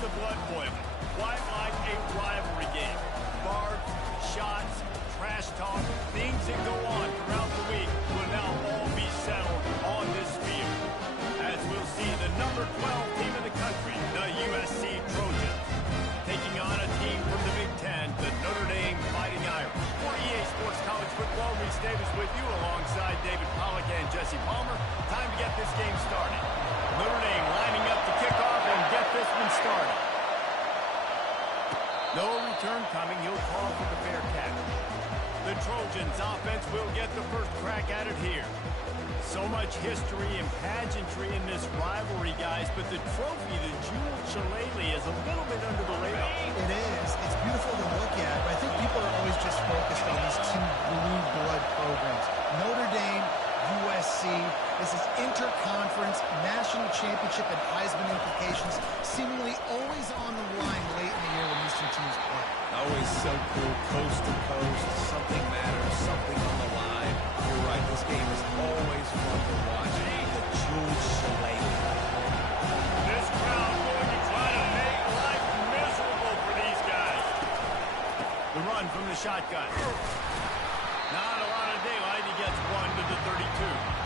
the blood boiling. Quite like a rivalry game. Bark, shots, trash talk, things that go on throughout the week will now all be settled on this field. As we'll see the number 12 team in the country, the USC Trojans, taking on a team from the Big Ten, the Notre Dame Fighting Irish. For EA Sports College Football, Reese Davis with you alongside David Pollack and Jesse Palmer. Time to get this game started. Notre Dame lining up to kick off and get this one started. No return coming. He'll call for the fair catch. The Trojans offense will get the first crack at it here. So much history and pageantry in this rivalry, guys, but the trophy, the Jewel Shillelagh, is a little bit under the radar. It is. It's beautiful to look at, but I think people are always just focused on these two blue blood programs. Notre Dame, USC. This is interconference, national championship, and Heisman implications seemingly always on the line late in the year when these two teams play. Always so cool, coast to coast. Something matters, something on the line. You're right, this game is always fun to watch. The Jewel Shillelagh. This crowd going to try to make life miserable for these guys. The run from the shotgun. Not a lot of daylight. He gets one to the 32.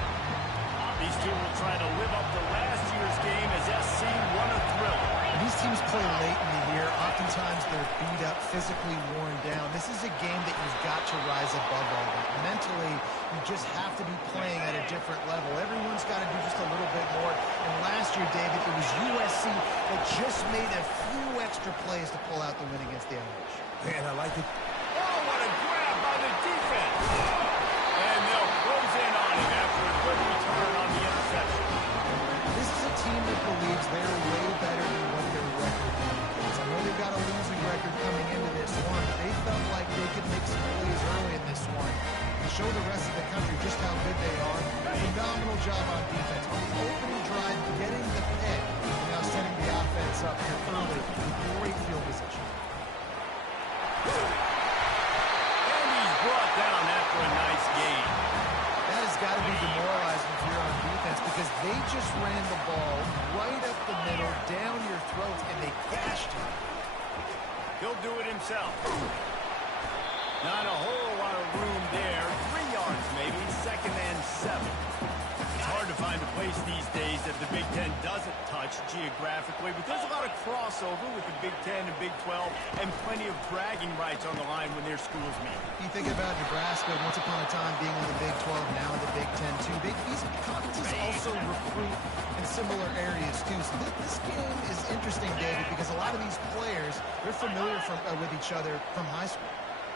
These two will try to live up to last year's game as SC won a thriller. These teams play late in the year. Oftentimes they're beat up, physically worn down. This is a game that you've got to rise above all that. Mentally, you just have to be playing at a different level. Everyone's got to do just a little bit more. And last year, David, it was USC that just made a few extra plays to pull out the win against the Irish. Man, I like it. Oh, what a grab by the defense. And they'll close in on him after a good return on the interception. This is a team that believes they're way better than what their record is. I know they've got a losing record coming into this one, but they felt like they could make some plays early in this one and show the rest of the country just how good they are. Phenomenal job on defense. On the opening drive, getting the pick, and now setting the offense up here early with great field position. And he's brought down after a nice game. That has got to be demoralizing if you're on defense because they just ran the ball right up the middle, down your throat, and they gashed you. He'll do it himself. Not a whole lot of room there. 3 yards maybe, 2nd and 7. It's hard to find a place these days that the Big Ten doesn't touch geographically, but there's a lot of crossover with the Big Ten and Big 12 and plenty of bragging rights on the line when their schools meet. You think about Nebraska, once upon a time being in the Big 12, now in the Big 10 too. These conferences also recruit in similar areas too. So this game is interesting, David, because a lot of these players, they're familiar with each other from high school.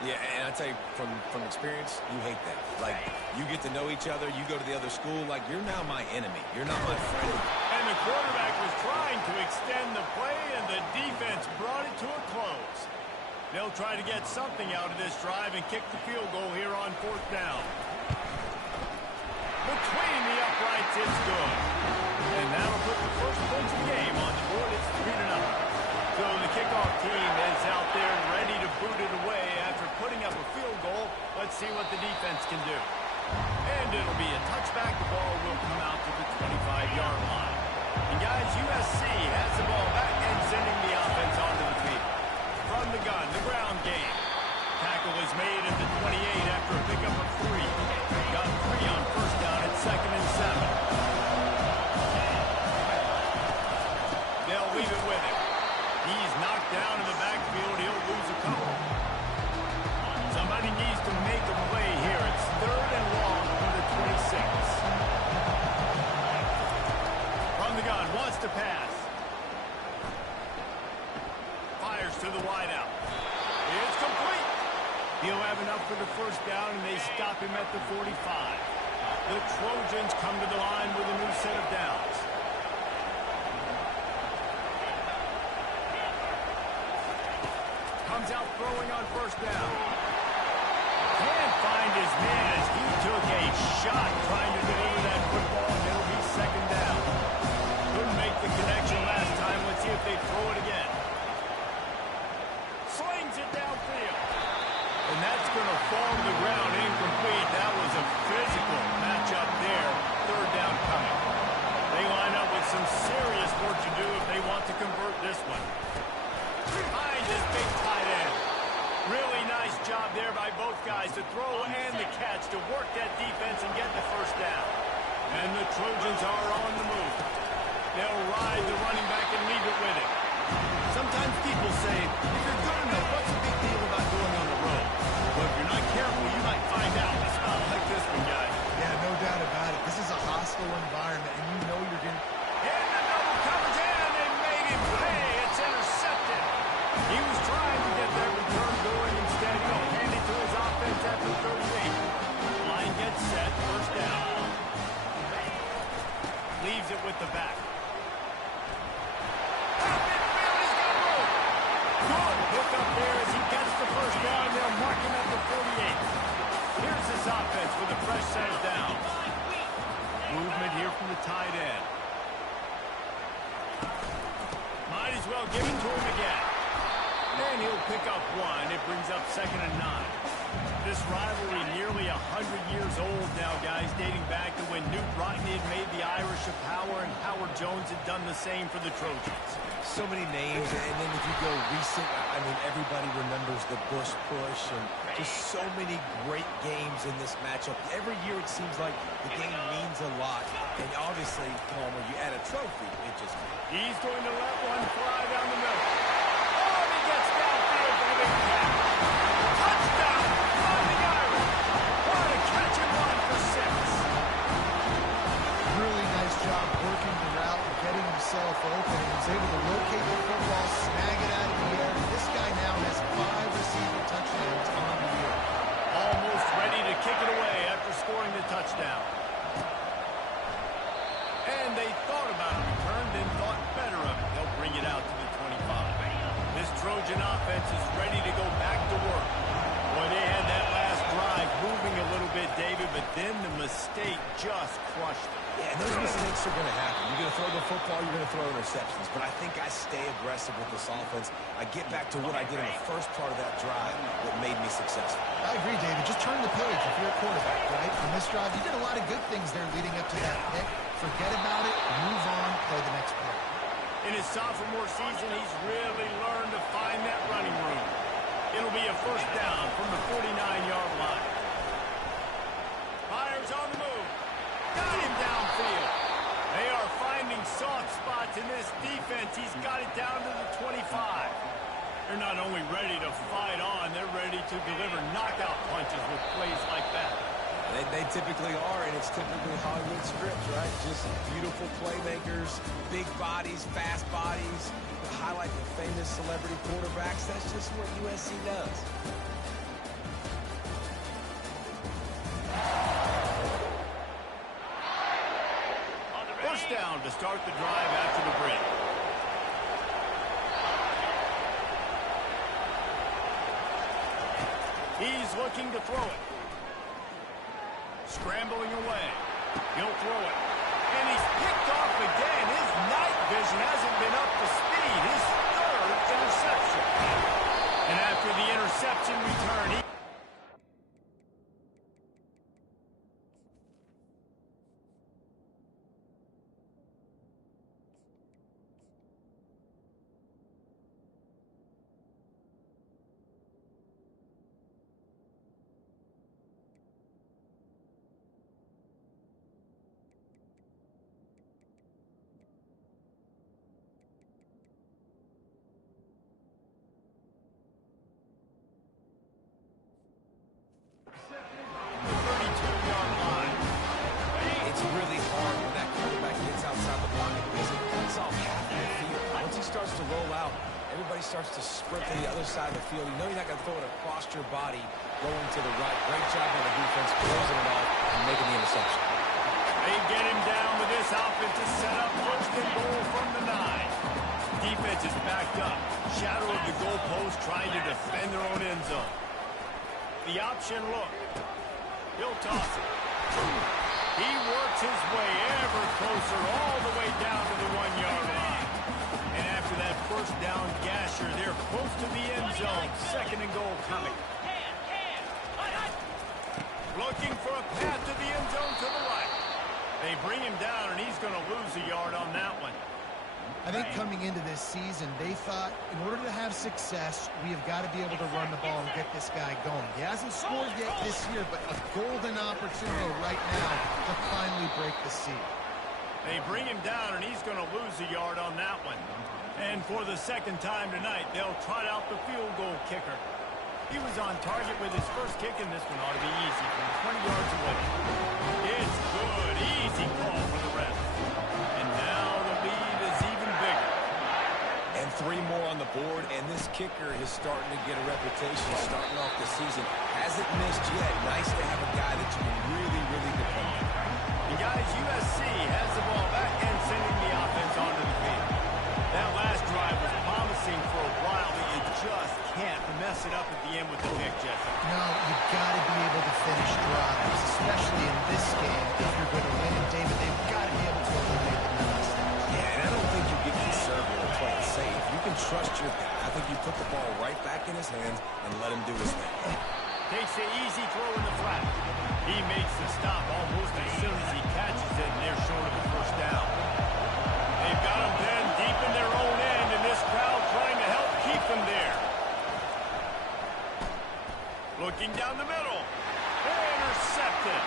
Yeah, and I tell you, from experience, you hate that. Like, you get to know each other, you go to the other school, like, you're now my enemy. You're not my friend. And the quarterback was trying to extend the play, and the defense brought it to a close. They'll try to get something out of this drive and kick the field goal here on 4th down. Between the uprights, it's good. And that'll put the first points of the game on the board. It's 3-0. So the kickoff team is out there ready to boot it away after putting up a field goal. Let's see what the defense can do. And it'll be a touchback. The ball will come out to the 25-yard line. And guys, USC has the ball back and sending the offense onto the field. From the gun, the ground game. Tackle is made at the 28 after a pickup of 3. Got 3 on 1st down at 2nd and 7. They'll leave it with him. He's knocked down in the backfield. He'll lose a couple. Somebody needs to make a play here. It's 3rd and long from the 26. From the gun, wants to pass. Fires to the wideout. It's complete. He'll have enough for the 1st down, and they stop him at the 45. The Trojans come to the line with a new set of downs. Comes out throwing on 1st down. Can't find his man as he took a shot trying to deliver that football, and it'll be 2nd down. Couldn't make the connection last time. Let's see if they throw it again. Slings it downfield. And that's going to fall to the ground incomplete. That was a physical matchup there. 3rd down coming. They line up with some serious work to do if they want to convert this one. tries to throw and the catch to work that defense and get the first down. And the Trojans are on the move. They'll ride the running back and leave it with him. Sometimes people say, if you're good enough, what's the big deal about going on the road? Well, if you're not careful, you might find out. It's not like this one, guys. Yeah, no doubt about it. This is a hostile environment, and you know you're going to... In the double coverage, and they made him pay. It's intercepted. He was trying to get that return going. Instead, he'll hand it to his offense after 38. Line gets set, first down. Leaves it with the back. Good hook up there as he gets the first down. They'll mark him at the 48. Here's his offense with a fresh set of downs. Movement here from the tight end. Might as well give it to him again. And he'll pick up one. It brings up 2nd and 9. This rivalry nearly 100 years old now, guys, dating back to when Newt Rockne had made the Irish a power and Howard Jones had done the same for the Trojans. So many names, and then if you go recent, I mean, everybody remembers the Bush push and just so many great games in this matchup. Every year it seems like the game means a lot, and obviously, Palmer, you add a trophy, it just... He's going to let one fly down the middle. Oh, he gets downfield for the big catch. Touchdown, Fighting Irish. What a catch and run for 6. Really nice job working the route and getting himself open. He was able to locate the football, snag it out of the air. This guy now has 5 receiving touchdowns on the year. Almost ready to kick it away after scoring the touchdown. And they thought about a return, then thought better of it. They'll bring it out to the 25. This Trojan offense is ready to go back to work. Boy, they had that last drive moving a little bit, David, but then the mistake just crushed it. Yeah, and those mistakes are going to happen. You're going to throw the football, you're going to throw interceptions. But I think I stay aggressive with this offense. I get back to what I did in the first part of that drive that made me successful. I agree, David. Just turn the page if you're a quarterback, right? On this drive, you did a lot of good things there leading up to that pick. Forget about it, move on, play the next play. In his sophomore season, he's really learned to find that running room. It'll be a first down from the 49-yard line. Myers on the move. Got him downfield. They are finding soft spots in this defense. He's got it down to the 25. They're not only ready to fight on, they're ready to deliver knockout punches with plays like that. They typically are, and it's typically Hollywood scripts, right? Just beautiful playmakers, big bodies, fast bodies. To highlight the famous celebrity quarterbacks, that's just what USC does. First down to start the drive after the break. He's looking to throw it. Scrambling away. He'll throw it. And he's picked off again. His night vision hasn't been up to speed. His 3rd interception. And after the interception return, he... starts to sprint to the other side of the field. You know you're not going to throw it across your body going to the right. Great job on the defense, closing it off and making the interception. They get him down with this offense to set up first and goal from the 9. Defense is backed up. Shadow of the goalpost trying to defend their own end zone. The option look. He'll toss it. He works his way ever closer all the way down to the 1-yard line. And after that first down gasher, they're close to the end zone. 2nd and goal coming. Looking for a path to the end zone to the right. They bring him down, and he's going to lose a yard on that one. I think coming into this season, they thought in order to have success, we have got to be able to run the ball and get this guy going. He hasn't scored yet this year, but a golden opportunity right now to finally break the seal. They bring him down, and he's going to lose a yard on that one. And for the second time tonight, they'll trot out the field goal kicker. He was on target with his first kick, and this one ought to be easy from 20 yards away. It's good. Easy call for the ref. And now the lead is even bigger. And 3 more on the board, and this kicker is starting to get a reputation starting off the season. Hasn't missed yet. Nice to have a guy that you can really, really depend on. The guys, USC has the ball back and sending the offense onto the field. That last drive was promising for a while, but you just can't mess it up at the end with the pick, Jesse. No, you've got to be able to finish drives, especially in this game. If you're going to win it, David, they've got to be able to eliminate the penalties. Yeah, and I don't think you get conservative or play it safe. You can trust your guy. I think you put the ball right back in his hands and let him do his thing. Takes the easy throw in the flat. He makes the stop almost as soon as he catches it, and they're short of the first down. They've got him pinned deep in their own end, and this crowd trying to help keep them there. Looking down the middle. Intercepted.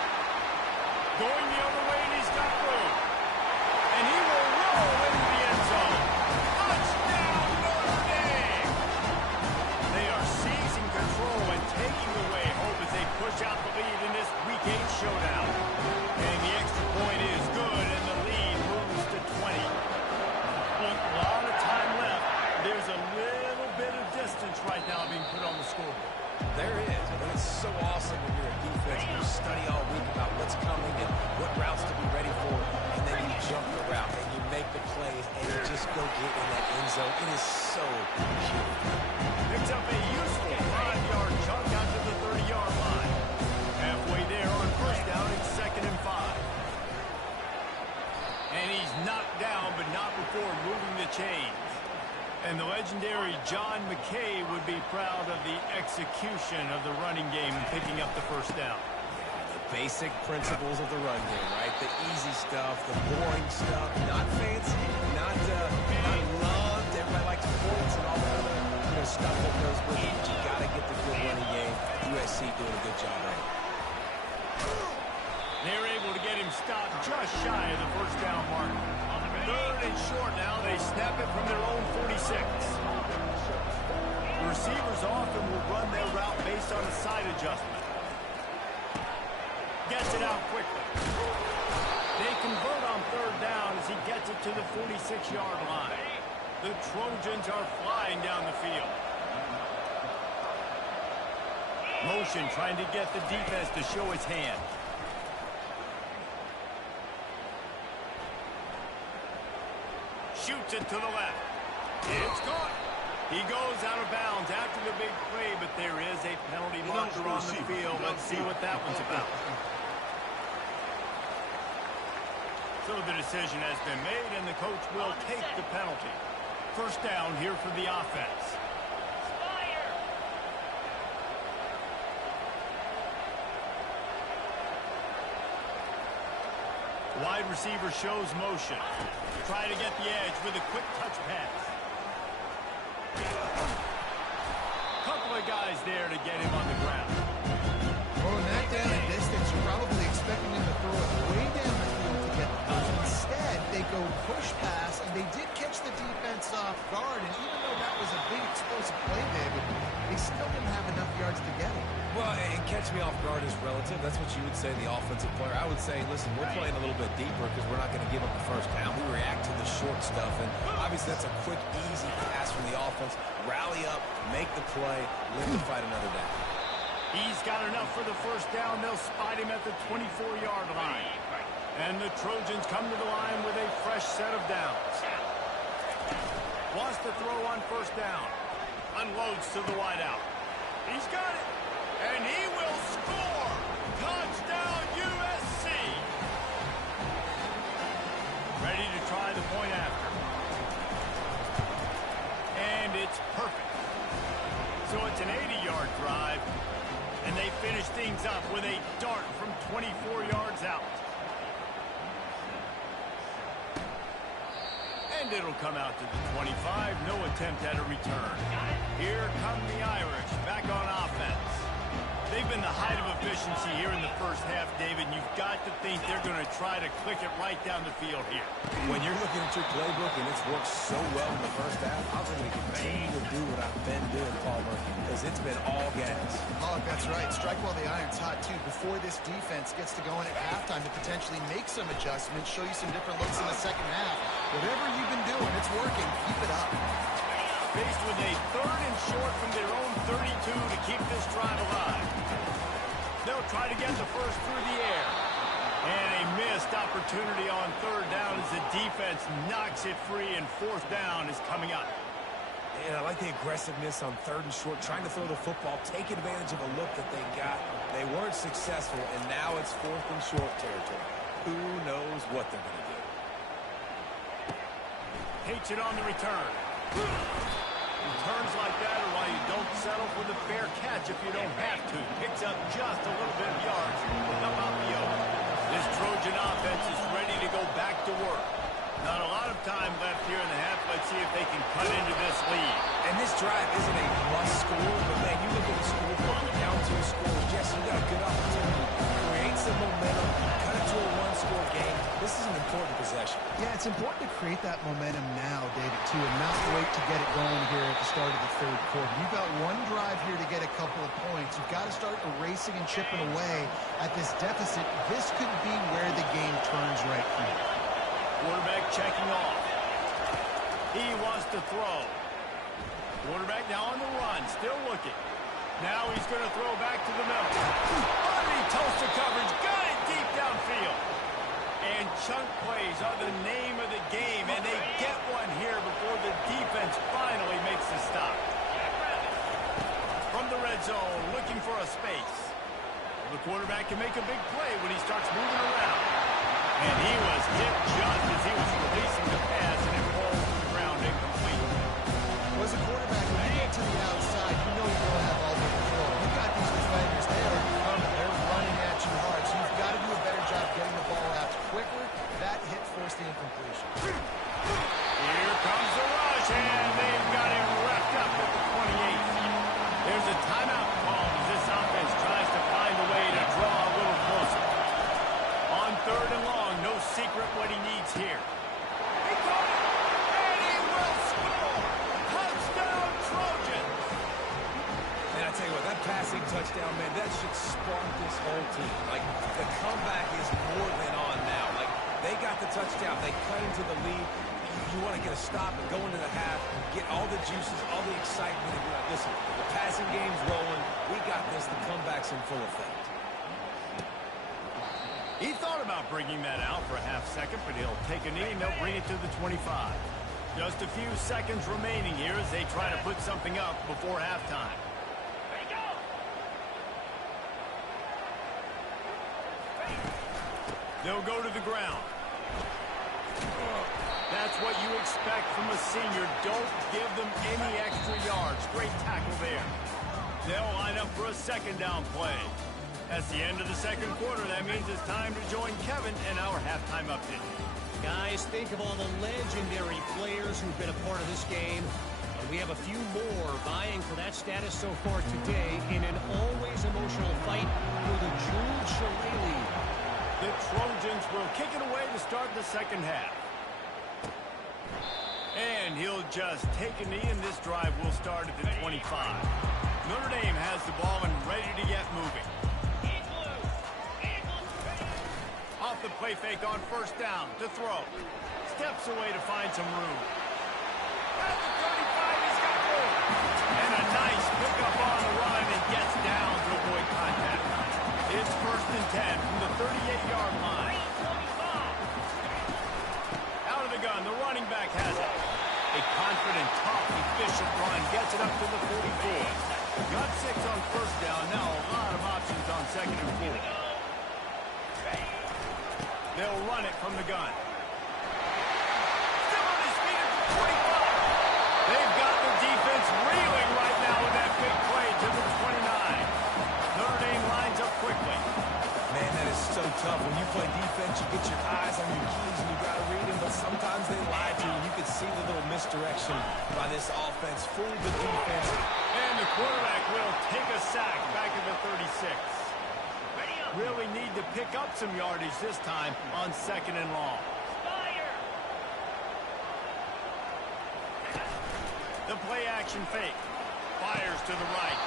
Going the other way, and he's got room. And he will roll into the end zone. Touchdown, Notre Dame! They are seizing control and taking away hope as they push out the lead in this Week 8 showdown. And the extra point is good, and the lead moves to 20. Look, a lot of time left. There's a little bit of distance right now being put on the scoreboard. There is, and it's so awesome when you're a defense and you study all week about what's coming and what routes to be ready for, and then you jump the route and you make the plays and you just go get in that end zone. It is so cute. Picks up a useful 5-yard chunk out to the 30-yard line. Halfway there on first down, it's 2nd and 5. And he's knocked down, but not before moving the chains. And the legendary John McKay would be proud of the execution of the running game and picking up the first down. The basic principles of the run game, right? The easy stuff, the boring stuff, not fancy, not loved. Everybody likes points and all the other stuff that goes with it. But you got to get the good running game. USC doing a good job of it. They're able to get him stopped just shy of the first down mark. 3rd and short now. They snap it from their own 46. The receivers often will run their route based on a side adjustment. Gets it out quickly. They convert on 3rd down as he gets it to the 46-yard line. The Trojans are flying down the field. Motion trying to get the defense to show his hand. Shoots it to the left. It's caught. He goes out of bounds after the big play, but there is a penalty marker on the field. Let's see what that one's about. So the decision has been made, and the coach will take the penalty. First down here for the offense. Wide receiver shows motion. Try to get the edge with a quick touch pass. Couple of guys there to get him on the ground. Throwing that down at distance, you're probably expecting him to throw it way down the field to get the touch. Instead, they go push pass, and they did catch the defense off guard. And even though that was a big explosive play, David, they still didn't have enough yards to get it. Well, and catch me off guard is relative. That's what you would say, the offensive player. I would say, listen, we're playing a little bit deeper because we're not going to give up the first down. We react to the short stuff, and obviously that's a quick, easy pass from the offense. Rally up, make the play, live to fight another down. He's got enough for the first down. They'll spot him at the 24-yard line. And the Trojans come to the line with a fresh set of downs. Wants to throw on first down. Unloads to the wideout. He's got it. And he will score! Touchdown, USC! Ready to try the point after. And it's perfect. So it's an 80-yard drive. And they finish things up with a dart from 24 yards out. And And it'll come out to the 25. No attempt at a return. Here come the Irish back on offense. They've been the height of efficiency here in the first half, David. You've got to think they're going to try to click it right down the field here. When you're looking at your playbook and it's worked so well in the first half, I'm going to continue to do what I've been doing, Palmer, because it's been all gas. Oh, that's right. Strike while the iron's hot, too. Before this defense gets to going at halftime to potentially make some adjustments, show you some different looks in the second half. Whatever you've been doing, it's working. Keep it up. Faced with a 3rd and short from their own 32 to keep this drive alive. They'll try to get the first through the air. And a missed opportunity on 3rd down as the defense knocks it free, and 4th down is coming up. And I like the aggressiveness on 3rd and short, trying to throw the football, take advantage of a look that they got. They weren't successful, and now it's 4th and short territory. Who knows what they're going to do? Hates it on the return. Returns like that are why you don't settle for the fair catch if you don't have to. Picks up just a little bit of yards to help out the Oaks. This Trojan offense is ready to go back to work. Not a lot of time left here in the half. Let's see if they can cut into this lead. And this drive isn't a must score, but man, you look at the scoreboard, down 2 scores. Yes, you got a good opportunity. Create some momentum, cut it to a 1-score game. This is an important possession. Yeah, it's important to create that momentum now, David, too, and not wait to get it going here at the start of the 3rd quarter. You've got one drive here to get a couple of points. You've got to start erasing and chipping away at this deficit. This could be where the game turns right here. Quarterback checking off. He wants to throw. Quarterback now on the run, still looking. Now he's going to throw back to the middle. Underneath toasted coverage, got it deep downfield. And chunk plays are the name of the game, and they get one here before the defense finally makes the stop. From the red zone, looking for a space. The quarterback can make a big play when he starts moving around. And he was hit just as he was releasing the pass, and it rolled to the ground incomplete. Well, as a quarterback, when you get to the outside, you know you don't have all the control. You've got these defenders, they are coming. They're running at you hard, so you've got to do a better job getting the ball out quicker. That hit forced the incompletion. Here comes the rush, and they've got him wrapped up at the 28. There's a timeout call as this offense tries to find a way to draw a little closer. On 3rd and long, no secret what he needs here. He got it, and he will score! Touchdown, Trojans! And I tell you what, that passing touchdown, man, that should spark this whole team. Like, the comeback is more than on now. Like, they got the touchdown. They cut into the lead. You want to get a stop and go into the half, get all the juices, all the excitement. And be like, listen, the passing game's rolling. We got this. The comeback's in full effect. He thought about bringing that out for a half second, but he'll take a knee and they'll bring it to the 25. Just a few seconds remaining here as they try to put something up before halftime. They'll go to the ground. That's what you expect from a senior. Don't give them any extra yards. Great tackle there. They'll line up for a 2nd down play. That's the end of the 2nd quarter. That means it's time to join Kevin in our halftime update. Guys, think of all the legendary players who've been a part of this game. And we have a few more vying for that status so far today in an always emotional fight for the Jules Chalet lead. The Trojans will kick it away to start the 2nd half. And he'll just take a knee, and this drive will start at the 25. Notre Dame has the ball and ready to get moving. Off the play fake on 1st down to throw. Steps away to find some room. At the 35, he's got room. And a nice pickup on the run and gets down to avoid contact. It's 1st and 10 from the 38-yard line. Out of the gun, the running back has it. A confident, tough, efficient run gets it up to the 44. Got 6 on 1st down. Now a lot of options on 2nd and 4. They'll run it from the gun. Still on his feet at the 25. They've got the defense reeling right now with that big play to the 29. Notre Dame lines up quickly. Man, that is so tough. When you play defense, you get your eyes on your keys and you got to read them, but sometimes they lie to you. You can see the little misdirection by this offense. Fooled the defense. And the quarterback will take a sack back at the 36. Really need to pick up some yardage this time on 2nd and long. The play action fake. Fires to the right.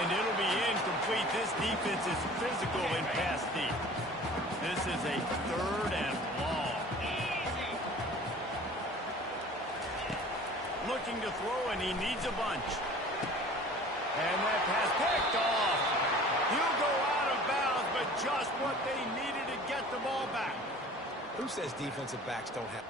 And it'll be incomplete. This defense is physical in pass deep. This is a 3rd and long. Looking to throw, and he needs a bunch. And that pass picked off. He'll go out of bounds, but just what they needed to get the ball back. Who says defensive backs don't have...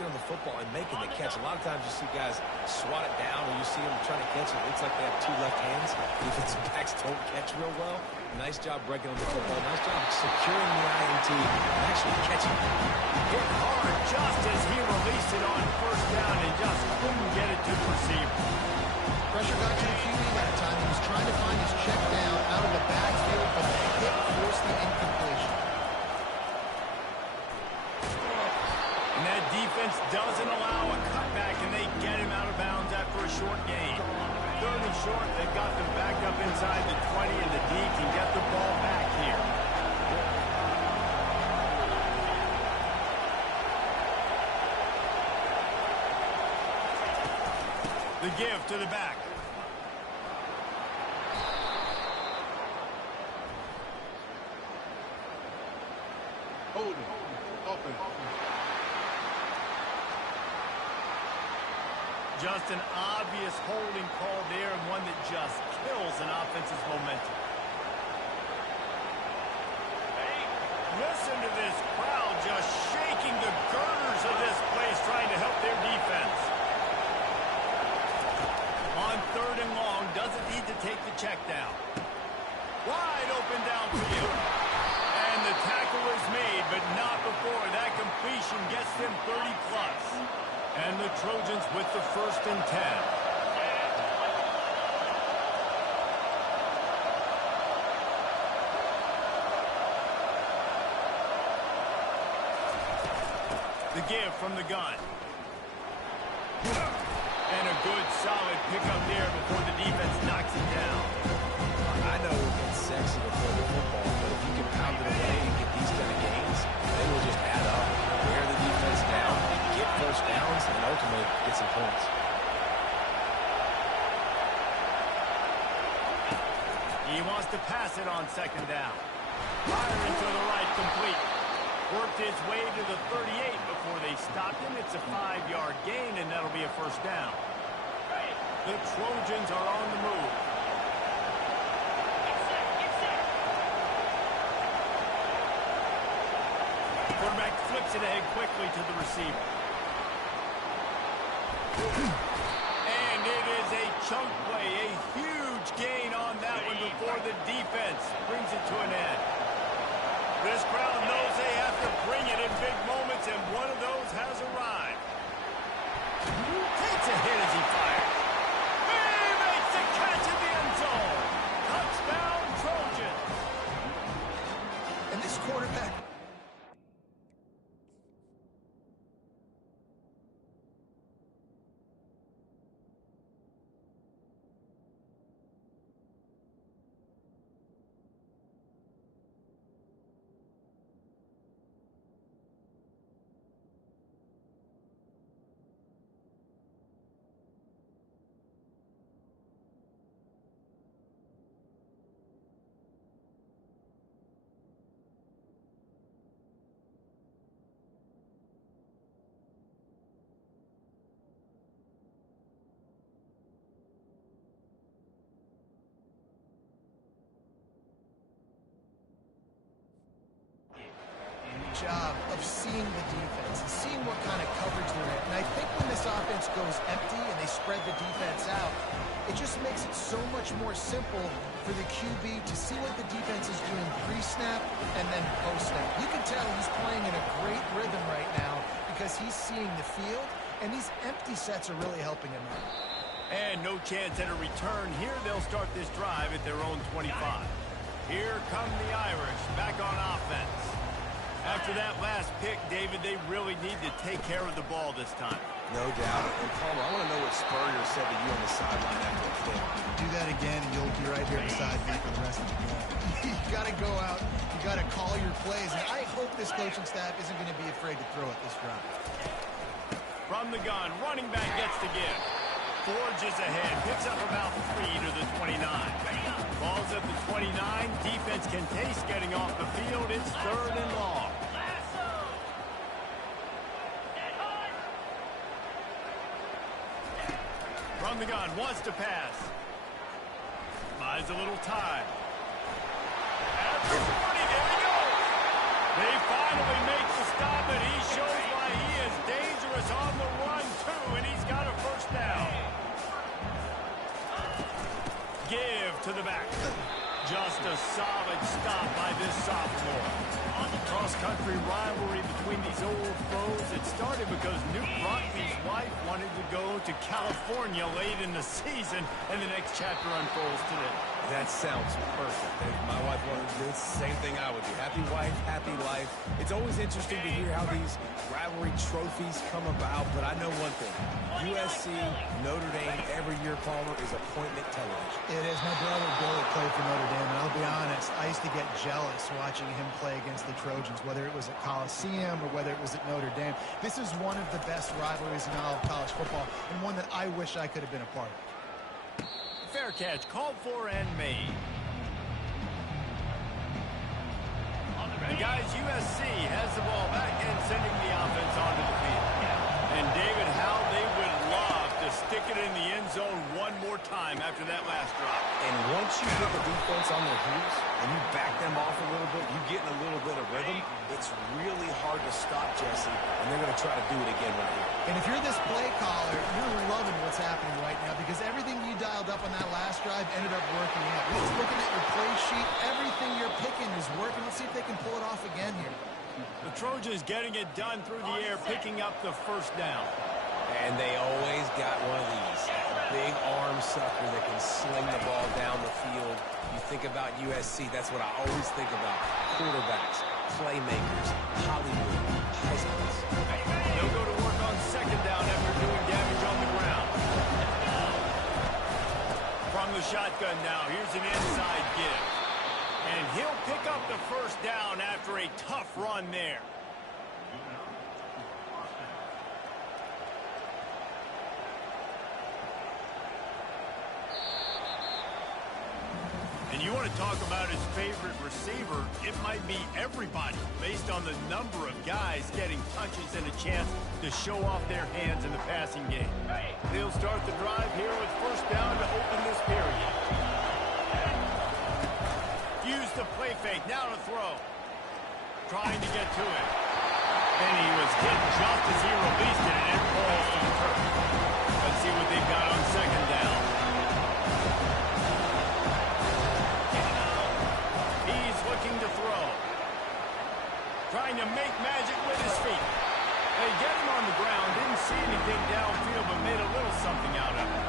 On the football and making the catch. A lot of times you see guys swat it down or you see them trying to catch it. It looks like they have 2 left hands. Defensive backs don't catch real well. Nice job breaking on the football. Nice job securing the INT and actually catching it. Hit hard just as he released it on 1st down and just couldn't get it to the receiver. Pressure got to the QB that time. He was trying to find his check down out of the backfield, but the hit forced the incompletion. And that defense doesn't allow a cutback, and they get him out of bounds after a short gain. 3rd and short, they've got them backed up inside the 20, and the D can get the ball back here. The give to the back. Holding. Open. Just an obvious holding call there, and one that just kills an offense's momentum. Listen to this crowd just shaking the girders of this place, trying to help their defense. On 3rd and long, doesn't need to take the check down. Wide open downfield. And the tackle is made, but not before that completion gets them 30+. And the Trojans with the 1st and 10. The give from the gun. And a good, solid pickup there before the defense knocks it down. I know it's sexy to play the football, but if you can pound it away and get these kind of gains, they will just add up, wear the defense down, get 1st downs, and ultimately get some points. He wants to pass it on 2nd down. Firing to the right, complete. Worked his way to the 38 before they stopped him. It's a 5-yard gain, and that'll be a 1st down. The Trojans are on the move. Quarterback flips it ahead quickly to the receiver. And it is a chunk play, a huge gain on that one before the defense brings it to an end. This crowd knows they have to bring it in big moments, and one of those has arrived. Takes a hit as he fires. He makes the catch in the end zone. Touchdown, Trojans. And this quarterback... job of seeing the defense and seeing what kind of coverage they're in. And I think when this offense goes empty and they spread the defense out, it just makes it so much more simple for the QB to see what the defense is doing pre-snap and then post-snap. You can tell he's playing in a great rhythm right now because he's seeing the field, and these empty sets are really helping him out. And no chance at a return here. They'll start this drive at their own 25. Here come the Irish back on offense. After that last pick, David, they really need to take care of the ball this time. No doubt. And Palmer, I want to know what Spurrier said to you on the sideline after the pick. Do that again, and you'll be right here beside me for the rest of the game. You got to go out. You got to call your plays. And I hope this coaching staff isn't going to be afraid to throw at this drive. From the gun, running back gets the give. Forges ahead, picks up about 3 to the 29. Balls at the 29. Defense can taste getting off the field. It's 3rd and long. From the gun, wants to pass. Buys a little time. At the 40, there he goes. They finally make the stop, and he shows why he is dangerous on the run, too, and he's got a first down. Give to the back. Just a solid stop by this sophomore. Cross-country rivalry between these old foes. It started because Newt Rockby's wife wanted to go to California late in the season, and the next chapter unfolds today. That sounds perfect. If my wife wanted to do the same thing I would do. Happy wife, happy life. It's always interesting to hear how these rivalry trophies come about, but I know one thing. USC, Notre Dame, every year, Palmer, is appointment television. It is. My brother Billy played for Notre Dame, and I'll be honest, I used to get jealous watching him play against the Trojans, whether it was at Coliseum or whether it was at Notre Dame. This is one of the best rivalries in all of college football, and one that I wish I could have been a part of. Fair catch, called for and made. The guys, USC has the ball back and sending the offense onto the field. And David, how they would love to stick it in the end zone one more time after that last drop. And once you get the defense on their heels and you back them off a little bit, you get in a little bit of rhythm, it's really hard to stop, Jesse, and they're going to try to do it again right here. And if you're this play caller, you're loving what's happening right now because everything you dialed up on that last drive ended up working out. Let's looking at your play sheet. Everything you're picking is working. Let's see if they can pull it off again here. The Trojans getting it done through the air, picking up the first down. And they always got one of these. Big arm sucker that can sling the ball down the field. You think about USC, that's what I always think about. Quarterbacks, playmakers, Hollywood, Heismans. They'll go to work on second down after doing damage on the ground. From the shotgun now, here's an inside give. And he'll pick up the first down after a tough run there. And you want to talk about his favorite receiver, it might be everybody based on the number of guys getting touches and a chance to show off their hands in the passing game. They'll start the drive here with first down to open this period. Use the play fake, now to throw. Trying to get to it. And he was hit just as he released it, and it falls to the turf. Let's see what they've got on second down. He's looking to throw. Trying to make magic with his feet. They get him on the ground, didn't see anything downfield, but made a little something out of it.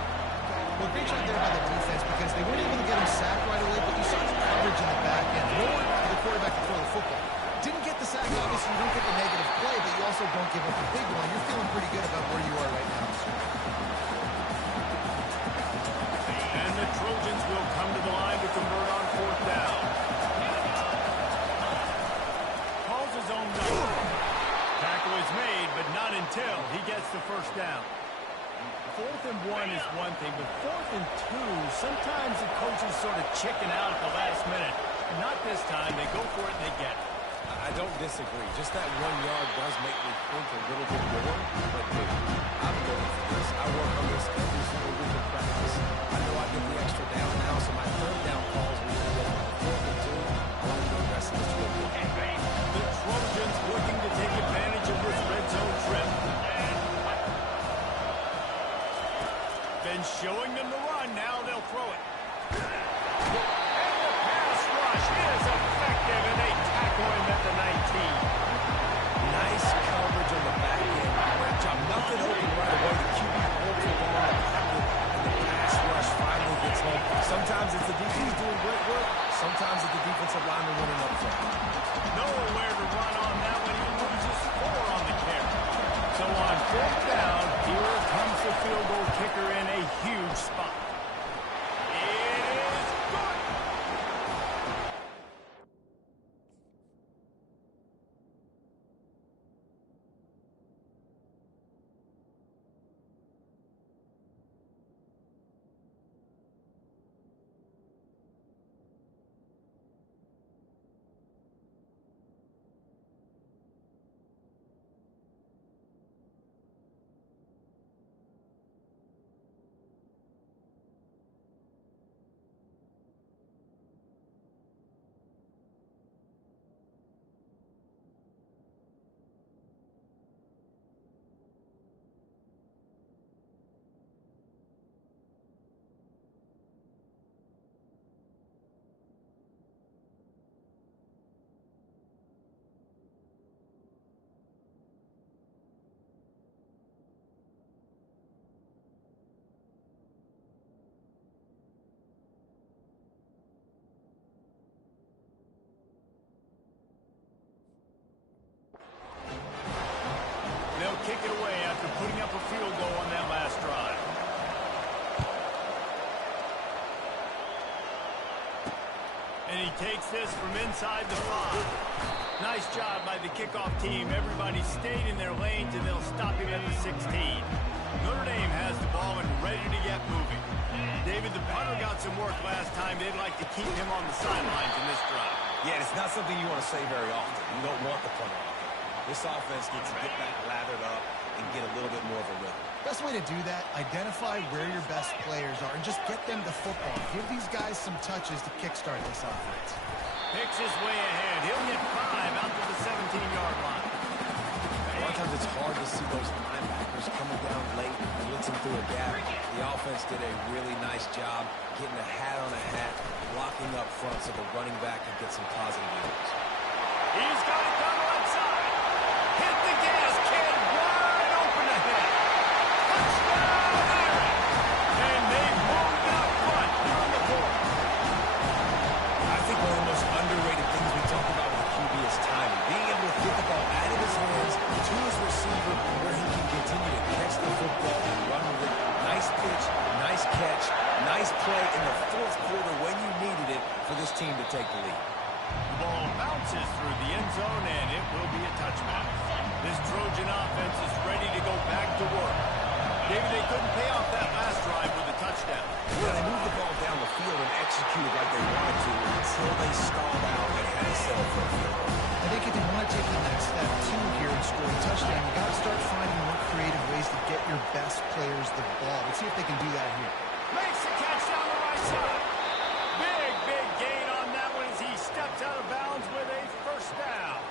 Well, great job there by the defense because they weren't able to get him sacked right away, but you saw the coverage in the back end. Nowhere for the quarterback to throw the football. Didn't get the sack, obviously you don't get the negative play, but you also don't give up the big one. You're feeling pretty good about where you are right now. And the Trojans will come to the line to convert on fourth down. Calls his own number. Tackle is made, but not until he gets the first down. 4th and 1 is one thing, but 4th and 2, sometimes the coaches sort of chicken out at the last minute. Not this time. They go for it and they get it. I don't disagree. Just that 1 yard does make me think a little bit more. But I'm going for this. I work on this every single week of practice. I know I get the extra down now, so my third down calls will be 4th and 2. I want to go the rest of this field. The Trojans looking Been showing them the run. Now they'll throw it. And the pass rush is effective, and they tackle him at the 19. Nice coverage on the back end. Great job. Nothing open right away. The QB holds the ball in the pocket, and the pass rush finally gets home. Sometimes it's the defense doing great work. Sometimes it's the defensive lineman winning up front. Nowhere to run on that one. He loses 4 on the carry. So on 4th down, here comes the field goal kicker in a huge spot. It is good. They'll kick it away after putting up a field goal on that last drive. And he takes this from inside the 5. Nice job by the kickoff team. Everybody stayed in their lanes, and they'll stop him at the 16. Notre Dame has the ball and ready to get moving. David, the punter got some work last time. They'd like to keep him on the sidelines in this drive. Yeah, it's not something you want to say very often. You don't want the punter off. This offense needs to get back lathered up and get a little bit more of a rhythm. Best way to do that, identify where your best players are and just get them the football. Give these guys some touches to kickstart this offense. Picks his way ahead. He'll get 5 out to the 17-yard line. A lot of times it's hard to see those linebackers coming down late, blitzing through a gap. The offense did a really nice job getting a hat on a hat, blocking up front so the running back can get some positive yards. He's got it down the right side. Hit the gas, kid. Wide open ahead. Touchdown, Aaron. And they moved up front here on the board. I think one of the most underrated things we talk about with the QB is timing. Being able to get the ball out of his hands to his receiver where he can continue to catch the football and run with it. Nice pitch, nice catch, nice play in the 4th quarter when you needed it for this team to take the lead. The ball bounces through the end zone, and it will be a touchback. This Trojan offense is ready to go back to work. Maybe they couldn't pay off that last drive with a touchdown. Well, they moved the ball down the field and executed like they wanted to until they stalled out and had to settle for a field goal. I think if you want to take the next step, too, here and score a touchdown, you got to start finding more creative ways to get your best players the ball. Let's see if they can do that here. Makes the catch down the right side. Big gain on that one as he steps out of bounds with a first down.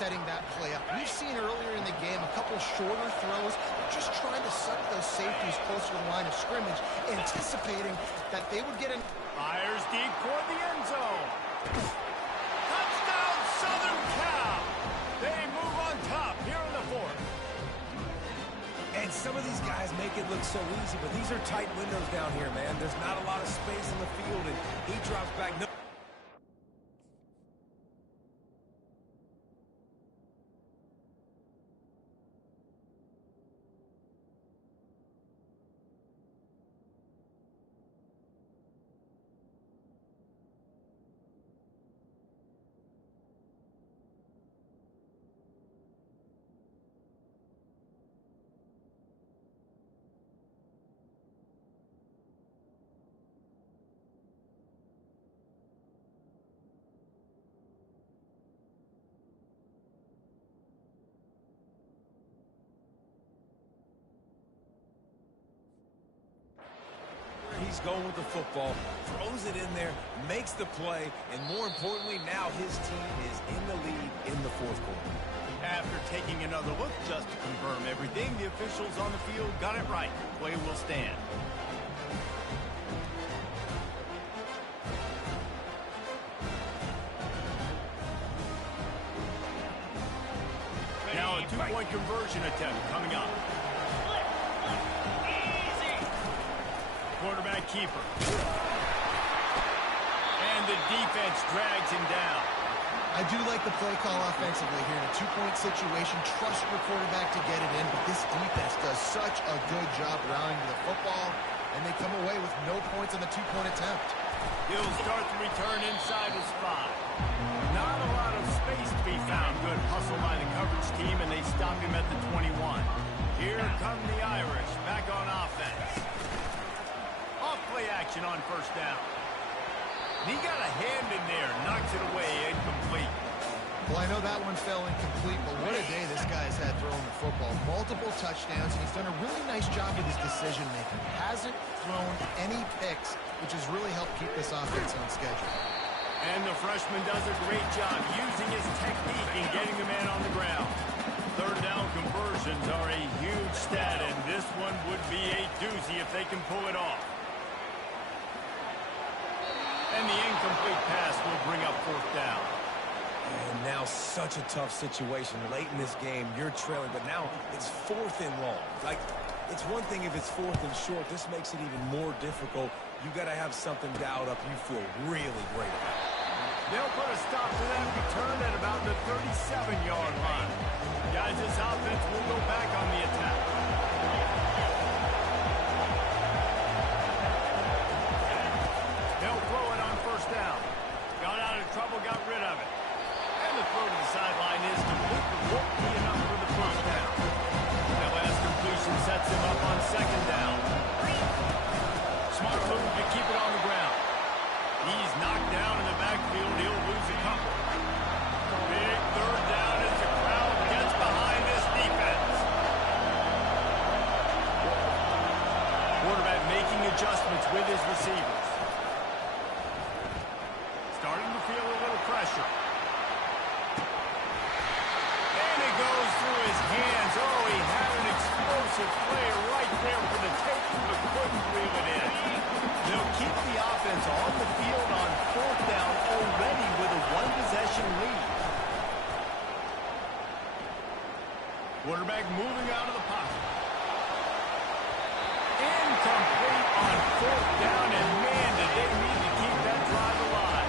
Setting that play up. We've seen earlier in the game a couple shorter throws, just trying to suck those safeties closer to the line of scrimmage, anticipating that they would get an... Fires deep toward the end zone. Touchdown, Southern Cal. They move on top here in the 4th. And some of these guys make it look so easy, but these are tight windows down here, man. There's not a lot of space in the field, and he drops back. No. He's going with the football, throws it in there, makes the play, and more importantly, now his team is in the lead in the fourth quarter. After taking another look just to confirm everything, the officials on the field got it right. Play will stand. Now a two-point conversion attempt coming up. Quarterback keeper. And the defense drags him down. I do like the play call offensively here in a two-point situation. Trust your quarterback to get it in, but this defense does such a good job rallying to the football, and they come away with no points on the two-point attempt. He'll start the return inside his spot. Not a lot of space to be found. Good hustle by the coverage team, and they stop him at the 21. Here come the Irish back on offense. Off-play action on first down. He got a hand in there, knocks it away, incomplete. Well, I know that one fell incomplete, but what a day this guy's had throwing the football. Multiple touchdowns, and he's done a really nice job with his decision-making. Hasn't thrown any picks, which has really helped keep this offense on schedule. And the freshman does a great job using his technique and getting the man on the ground. Third down conversions are a huge stat, and this one would be a doozy if they can pull it off. And the incomplete pass will bring up fourth down. And now such a tough situation. Late in this game, you're trailing, but now it's fourth and long. Like, it's one thing if it's fourth and short. This makes it even more difficult. You got to have something dialed up you feel really great about. They'll put a stop to that return at about the 37-yard line. Guys, this offense will go back on the attack. They'll throw it on first down. Got out of trouble, got rid of it. And the throw to the sideline is complete, but won't be enough for the first down. That last completion sets him up on second down. Smart move to keep it on the ground. He's knocked down in the backfield. He'll lose a couple. Big third down as the crowd gets behind this defense. Quarterback making adjustments with his receivers. Starting to feel a little pressure. And it goes through his hands. Oh, he had an explosive play right there for the taking, but couldn't reel it in. They'll keep the offense on the field on fourth down already with a one-possession lead. Quarterback moving out of the pocket. Incomplete on fourth down, and man, did they need to keep that drive alive.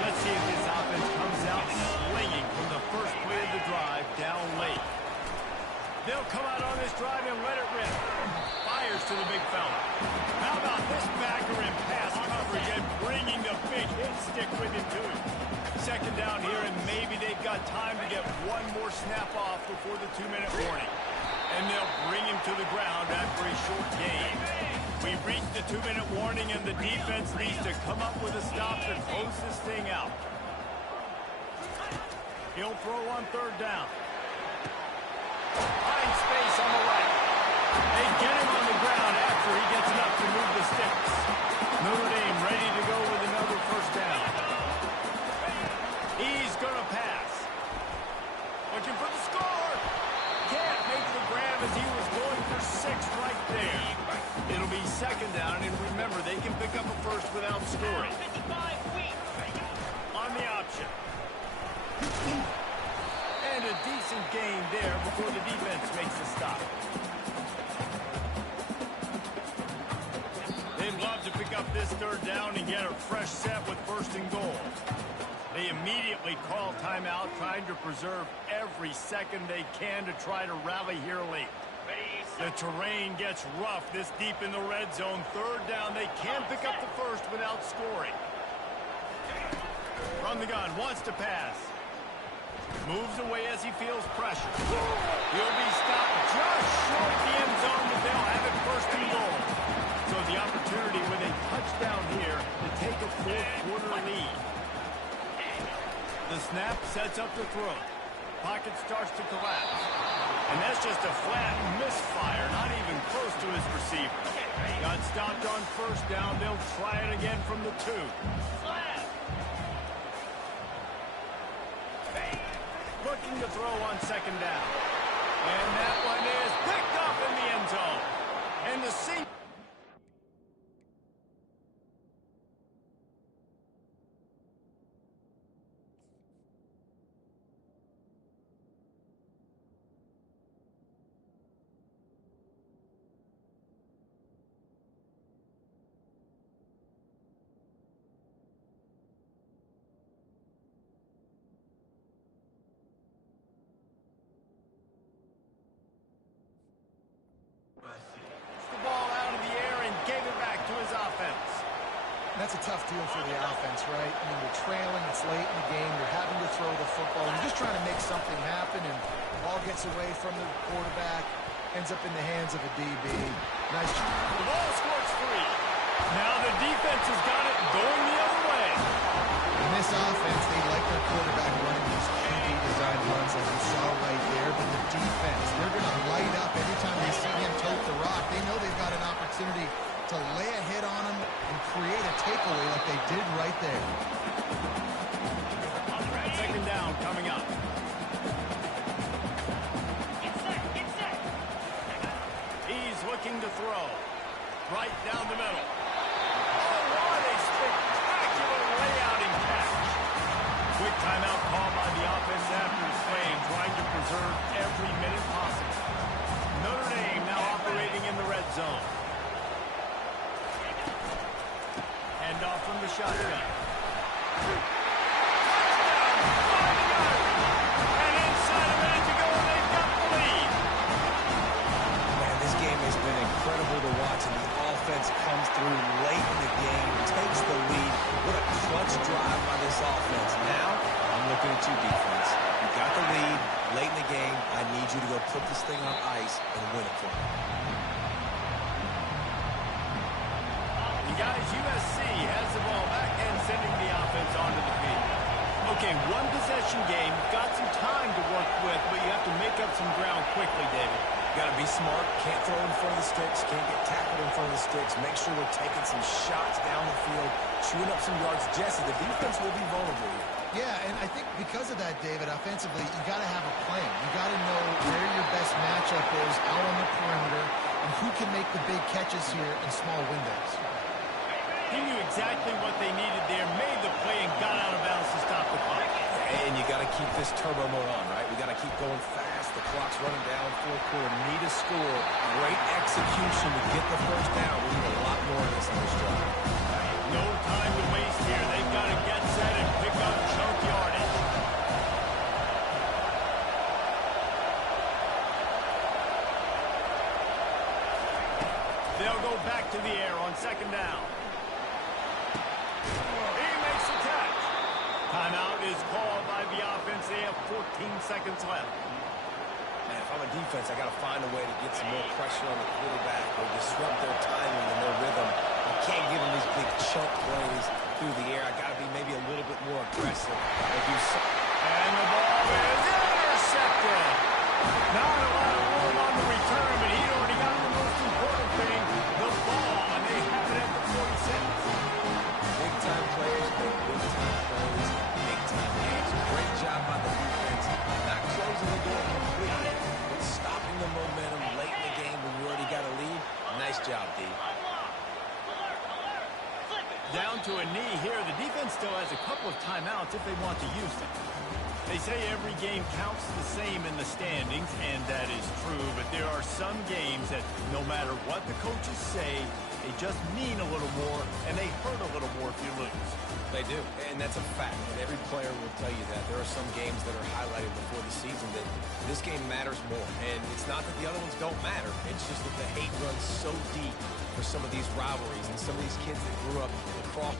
Let's see if this offense comes out swinging from the first play of the drive down late. They'll come out on this drive and let it rip. Fires to the big fella. How about this backer in pass coverage and bringing the big hit stick with him to him. Second down here, and maybe they've got time to get one more snap off before the 2-minute warning. And they'll bring him to the ground after a short gain. We've reached the 2-minute warning, and the defense needs to come up with a stop to close this thing out. He'll throw on third down. Finds space on the right. They get him on the ground after he gets enough to move the sticks. Notre Dame ready to go with another first down. He's going to pass. Looking for the score. Can't make the grab as he was going for 6 right there. It'll be second down, and remember, they can pick up a first without scoring. On the option. And a decent gain there before the defense makes a stop. to pick up this third down and get a fresh set with first and goal. They immediately call timeout, trying to preserve every second they can to try to rally here late. The terrain gets rough this deep in the red zone. Third down, they can't pick up the first without scoring. From the gun, wants to pass. Moves away as he feels pressure. He'll be stopped just short of the end zone, but they'll have it first and goal. So the opportunity with a touchdown here to take a fourth-quarter lead. The snap sets up the throw. Pocket starts to collapse. And that's just a flat misfire, not even close to his receiver. Got stopped on first down. They'll try it again from the 2. Looking to throw on second down. And that one is picked up in the end zone. And the senior... That's a tough deal for the offense, right? I mean, you're trailing, it's late in the game, you're having to throw the football, you're just trying to make something happen, and the ball gets away from the quarterback, ends up in the hands of a DB. Nice job. The ball scores free. Now the defense has got it going the other way. In this offense, they like their quarterback running these QB-designed runs like you saw right there, but the defense, they're going to light up every time they see him tote the rock. They know they've got an opportunity to lay a hit on him and create a takeaway like they did right there. Second down coming up. He's looking to throw. Right down the middle. Oh, what a spectacular layout and catch. Quick timeout call by the offense after the play, trying to preserve every minute possible. Notre Dame now operating in the red zone. Off from the shotgun. And inside a minute to go, and they've got the lead. Man, this game has been incredible to watch, and the offense comes through late in the game, takes the lead. What a clutch drive by this offense. Now, I'm looking at you, defense. You got the lead late in the game. I need you to go put this thing on ice and win it for me. Guys, USC has the ball back and sending the offense onto the field. Okay, one possession game. Got some time to work with, but you have to make up some ground quickly, David. Got to be smart. Can't throw in front of the sticks. Can't get tackled in front of the sticks. Make sure we're taking some shots down the field, chewing up some yards. Jesse, the defense will be vulnerable here. Yeah, and I think because of that, David, offensively, you got to have a plan. You got to know where your best matchup is out on the perimeter and who can make the big catches here in small windows. He knew exactly what they needed there, made the play, and got out of bounds to stop the clock. And you got to keep this turbo mode on, right? We got to keep going fast. The clock's running down, fourth quarter. Need a score. Great execution to get the first down. We need a lot more of this on this drive. No time to waste here. They've got to get set and pick up chunk yardage. They'll go back to the air on second down. Timeout is called by the offense. They have 14 seconds left. Man, if I'm a defense, I got to find a way to get some more pressure on the quarterback or disrupt their timing and their rhythm. I can't give them these big chunk plays through the air. I got to be maybe a little bit more aggressive. And the ball is intercepted. Not a lot of room on the return, but he already got the most important thing, the ball, and they have it at the 46. Big-time players make big-time plays, big-time games. Great job by the defense. Not closing the door completely, but stopping the momentum late in the game when you already got a lead. Nice job, D. Down to a knee here. The defense still has a couple of timeouts if they want to use them. They say every game counts the same in the standings, and that is true, but there are some games that no matter what the coaches say, They just mean a little more, and they hurt a little more if you lose. They do, and that's a fact. And every player will tell you that. There are some games that are highlighted before the season that this game matters more. And it's not that the other ones don't matter. It's just that the hate runs so deep for some of these rivalries and some of these kids that grew up across